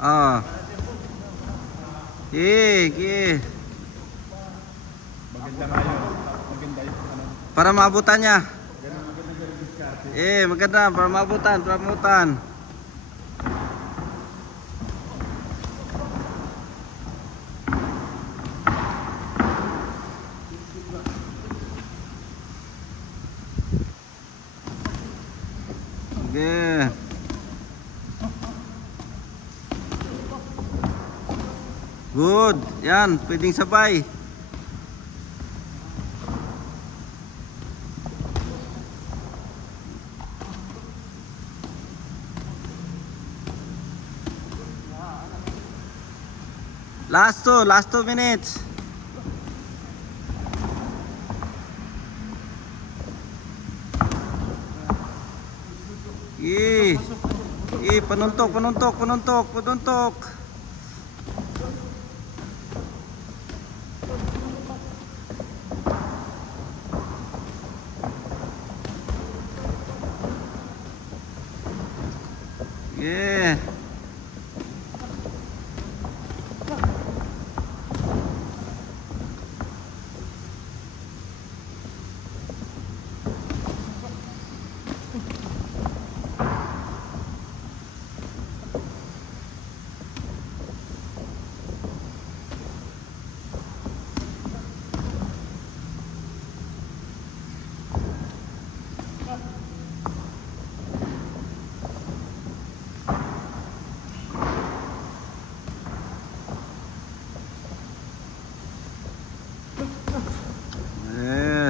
Oh. Sige. Maganda nga yun. Maganda yun. Ano? Para maabutan niya. Maganda yung diskarte. Maganda. Para maabutan. Para maabutan. Sige. Good. Yan. Pwedeng sabay. Last 2 minutes. Panuntok. Yeah.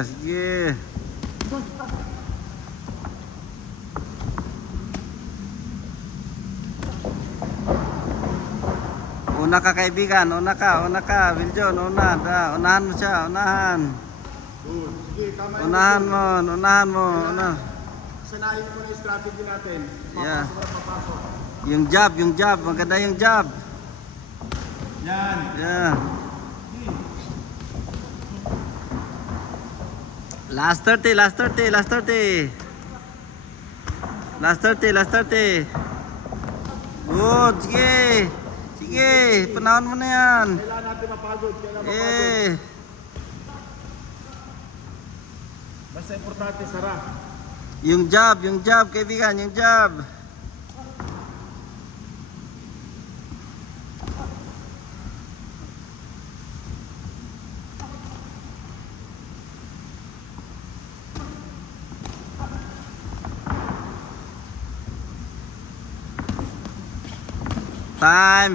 Sige. Una ka kaibigan, una ka, Wiljon, unahan mo siya, unahan. Good. Sige, tama yun. Unahan mo. Sanayin mo na yung strategy natin. Yeah. Papasok. Yung jab, maganda yung jab. Yan. Yeah. Last 30. Good, sige, panahon mo na yan. Kailangan natin mapagod. Basta importante, sarap. Yung jab, kaibigan, yung jab. Time.